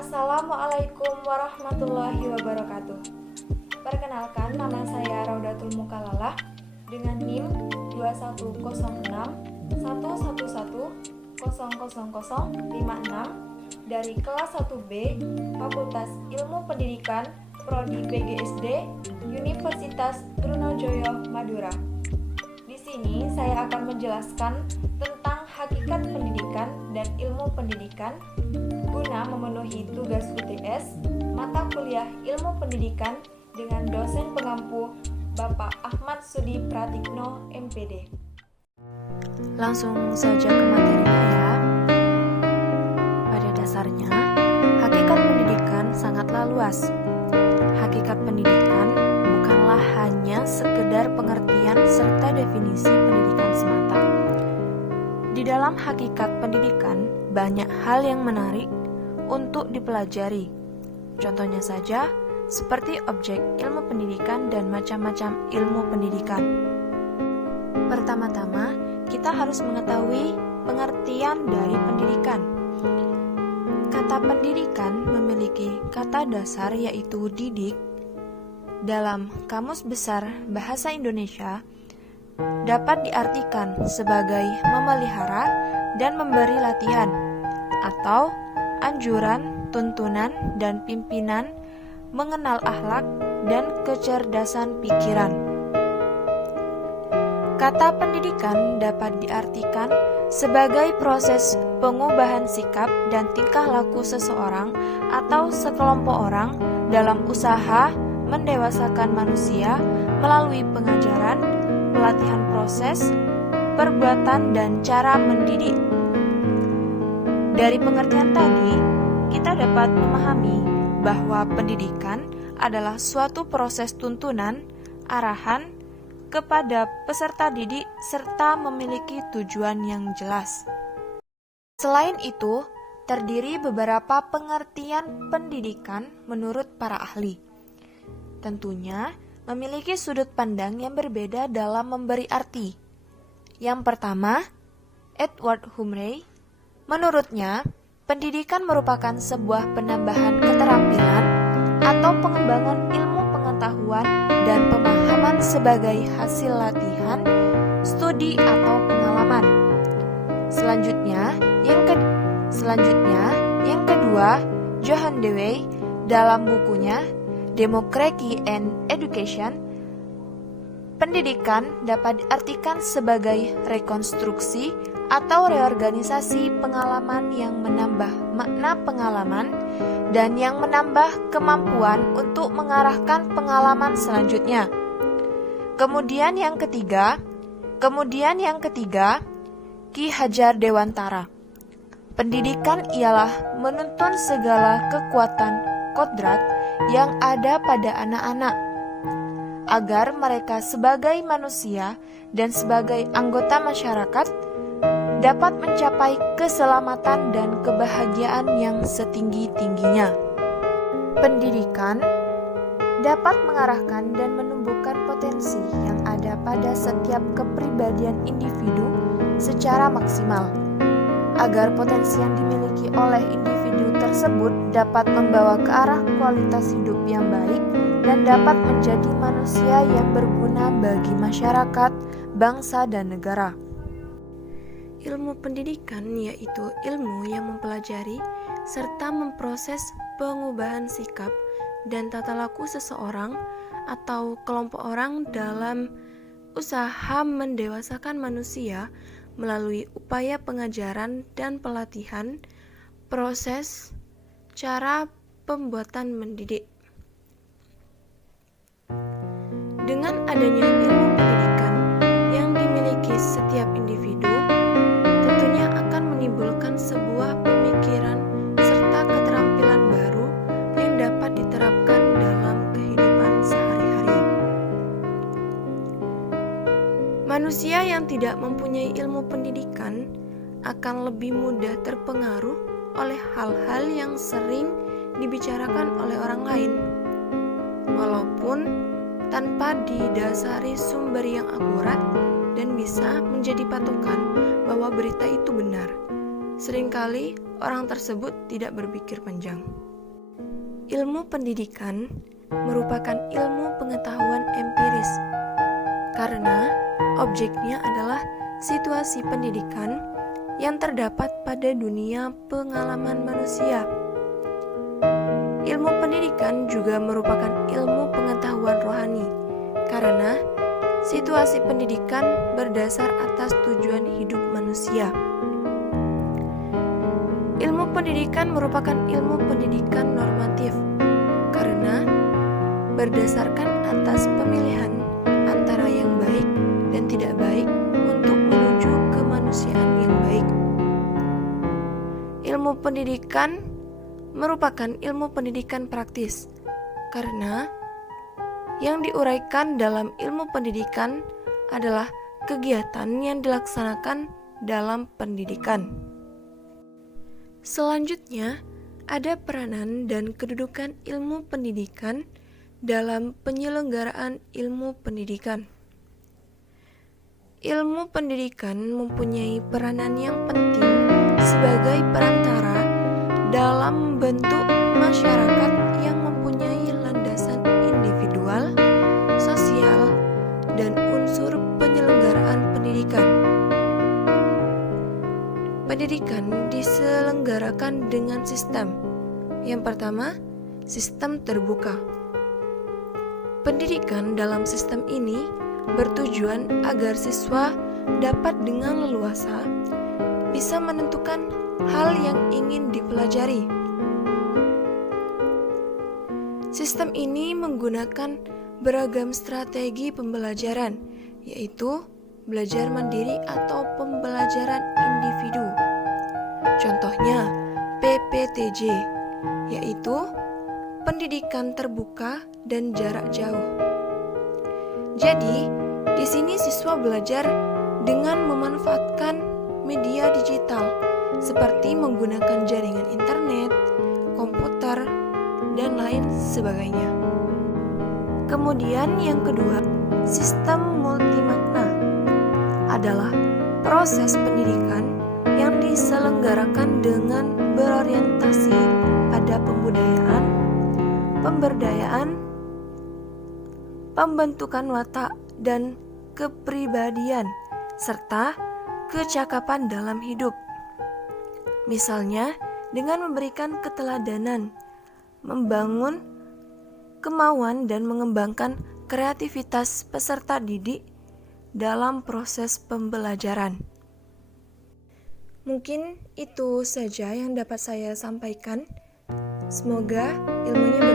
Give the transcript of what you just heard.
Assalamualaikum warahmatullahi wabarakatuh. Perkenalkan, nama saya Raudatul Mukalalah dengan NIM 210611100056 dari kelas 1B Fakultas Ilmu Pendidikan Prodi PGSD Universitas Trunojoyo Madura. Di sini saya akan menjelaskan tentang hakikat pendidikan dan ilmu pendidikan guna memenuhi tugas UTS mata kuliah ilmu pendidikan dengan dosen pengampu Bapak Ahmad Sudi Pratikno MPD. Langsung saja ke materinya ya. Pada dasarnya, hakikat pendidikan sangatlah luas. Hakikat pendidikan bukanlah hanya sekedar pengertian serta definisi pendidikan semata. Di dalam hakikat pendidikan, banyak hal yang menarik untuk dipelajari. Contohnya saja, seperti objek ilmu pendidikan dan macam-macam ilmu pendidikan. Pertama-tama, kita harus mengetahui pengertian dari pendidikan. Kata pendidikan memiliki kata dasar yaitu didik. Dalam Kamus Besar Bahasa Indonesia, dapat diartikan sebagai memelihara dan memberi latihan, atau anjuran, tuntunan, dan pimpinan mengenal akhlak dan kecerdasan pikiran. Kata pendidikan dapat diartikan sebagai proses pengubahan sikap dan tingkah laku seseorang atau sekelompok orang dalam usaha mendewasakan manusia melalui pengajaran, pelatihan proses, perbuatan, dan cara mendidik. Dari pengertian tadi, kita dapat memahami bahwa pendidikan adalah suatu proses tuntunan, arahan kepada peserta didik serta memiliki tujuan yang jelas. Selain itu, terdiri beberapa pengertian pendidikan menurut para ahli. Tentunya, memiliki sudut pandang yang berbeda dalam memberi arti. Yang pertama, Edward Humrey. Menurutnya, pendidikan merupakan sebuah penambahan keterampilan atau pengembangan ilmu pengetahuan dan pemahaman sebagai hasil latihan, studi atau pengalaman. Selanjutnya, yang kedua, Johan Dewey dalam bukunya Democracy and Education, pendidikan dapat diartikan sebagai rekonstruksi atau reorganisasi pengalaman yang menambah makna pengalaman dan yang menambah kemampuan untuk mengarahkan pengalaman selanjutnya. Kemudian yang ketiga, Ki Hajar Dewantara. Pendidikan ialah menuntun segala kekuatan kodrat yang ada pada anak-anak agar mereka sebagai manusia dan sebagai anggota masyarakat dapat mencapai keselamatan dan kebahagiaan yang setinggi-tingginya. Pendidikan dapat mengarahkan dan menumbuhkan potensi yang ada pada setiap kepribadian individu secara maksimal, agar potensi yang dimiliki oleh individu tersebut dapat membawa ke arah kualitas hidup yang baik dan dapat menjadi manusia yang berguna bagi masyarakat, bangsa, dan negara. Ilmu pendidikan yaitu ilmu yang mempelajari serta memproses pengubahan sikap dan tata laku seseorang atau kelompok orang dalam usaha mendewasakan manusia melalui upaya pengajaran dan pelatihan, proses, cara pembuatan mendidik. Dengan adanya ilmu pendidikan yang dimiliki setiap individu, tentunya akan menimbulkan sebuah pemikiran serta keterampilan baru yang dapat diterapkan dalam kehidupan sehari-hari. Manusia yang tidak mempunyai ilmu pendidikan akan lebih mudah terpengaruh oleh hal-hal yang sering dibicarakan oleh orang lain, walaupun tanpa didasari sumber yang akurat dan bisa menjadi patokan bahwa berita itu benar. Seringkali orang tersebut tidak berpikir panjang. ilmu pendidikan merupakan ilmu pengetahuan empiris karena objeknya adalah situasi pendidikan yang terdapat pada dunia pengalaman manusia. Ilmu pendidikan juga merupakan ilmu pengetahuan rohani karena situasi pendidikan berdasar atas tujuan hidup manusia. Ilmu pendidikan merupakan ilmu pendidikan normatif karena berdasarkan atas pemilihan antara yang baik dan tidak baik untuk menuju kemanusiaan yang baik. Ilmu pendidikan merupakan ilmu pendidikan praktis karena yang diuraikan dalam ilmu pendidikan adalah kegiatan yang dilaksanakan dalam pendidikan. Selanjutnya, ada peranan dan kedudukan ilmu pendidikan dalam penyelenggaraan ilmu pendidikan. Ilmu pendidikan mempunyai peranan yang penting sebagai perantara dalam membentuk masyarakat yang mempunyai landasan individual, sosial, dan unsur penyelenggaraan pendidikan. Pendidikan diselenggarakan dengan sistem. Yang pertama, sistem terbuka. Pendidikan dalam sistem ini bertujuan agar siswa dapat dengan leluasa bisa menentukan hal yang ingin dipelajari. Sistem ini menggunakan beragam strategi pembelajaran, yaitu belajar mandiri atau pembelajaran individu. Contohnya PPTJ, yaitu pendidikan terbuka dan jarak jauh. Jadi, di sini siswa belajar dengan memanfaatkan media digital seperti menggunakan jaringan internet, komputer, dan lain sebagainya. Kemudian yang kedua, sistem multimakna adalah proses pendidikan yang diselenggarakan dengan berorientasi pada pembudayaan, pemberdayaan, pembentukan watak dan kepribadian, serta kecakapan dalam hidup. Misalnya, dengan memberikan keteladanan, membangun kemauan dan mengembangkan kreativitas peserta didik dalam proses pembelajaran. Mungkin itu saja yang dapat saya sampaikan. Semoga ilmunya